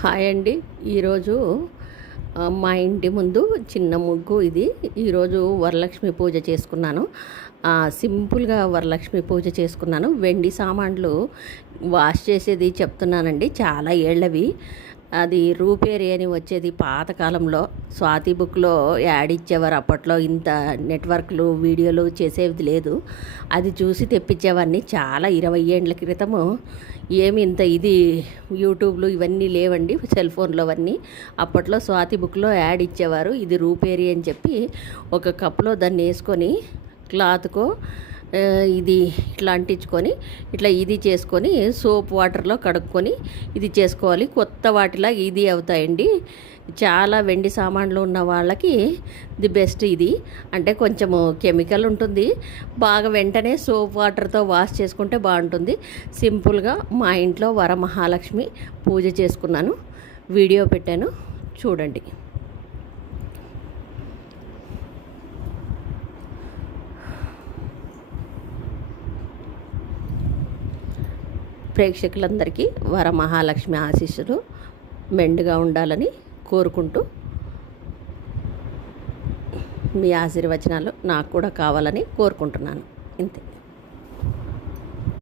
Hi అండి. ఈరోజు మా ఇంటి ముందు చిన్న ముగ్గు ఇది. ఈరోజు వరలక్ష్మి పూజ చేసుకున్నాను. సింపుల్గా వరలక్ష్మి పూజ చేసుకున్నాను. వెండి సామాన్లు వాష్ చేసేది చెప్తున్నానండి, చాలా ఏళ్ళవి. అది రూపేరి అని వచ్చేది పాతకాలంలో. స్వాతి బుక్లో యాడ్ ఇచ్చేవారు. అప్పట్లో ఇంత నెట్వర్క్లు వీడియోలు చేసేది లేదు. అది చూసి తెప్పించేవాడిని చాలా 20 ఏళ్ళ క్రితము. ఏమి ఇంత ఇది యూట్యూబ్లు ఇవన్నీ లేవండి, సెల్ ఫోన్లో అవన్నీ. అప్పట్లో స్వాతి బుక్లో యాడ్ ఇచ్చేవారు. ఇది రూపేరి అని చెప్పి ఒక కప్లో దాన్ని వేసుకొని క్లాత్కో ఇది ఇట్లా అంటించుకొని ఇట్లా ఇది చేసుకొని సోప్ వాటర్లో కడుక్కొని ఇది చేసుకోవాలి. కొత్త వాటిలా ఇది అవుతాయండి. చాలా వెండి సామాన్లు ఉన్న వాళ్ళకి ది బెస్ట్ ఇది. అంటే కొంచెము కెమికల్ ఉంటుంది, బాగా వెంటనే సోప్ వాటర్తో వాష్ చేసుకుంటే బాగుంటుంది. సింపుల్గా మా ఇంట్లో వరమహాలక్ష్మి పూజ చేసుకున్నాను, వీడియో పెట్టాను, చూడండి. ప్రేక్షకులందరికీ వరమహాలక్ష్మి ఆశీస్సులు మెండుగా ఉండాలని కోరుకుంటూ, మీ ఆశీర్వచనాలు నాకు కూడా కావాలని కోరుకుంటున్నాను. ఇంతే.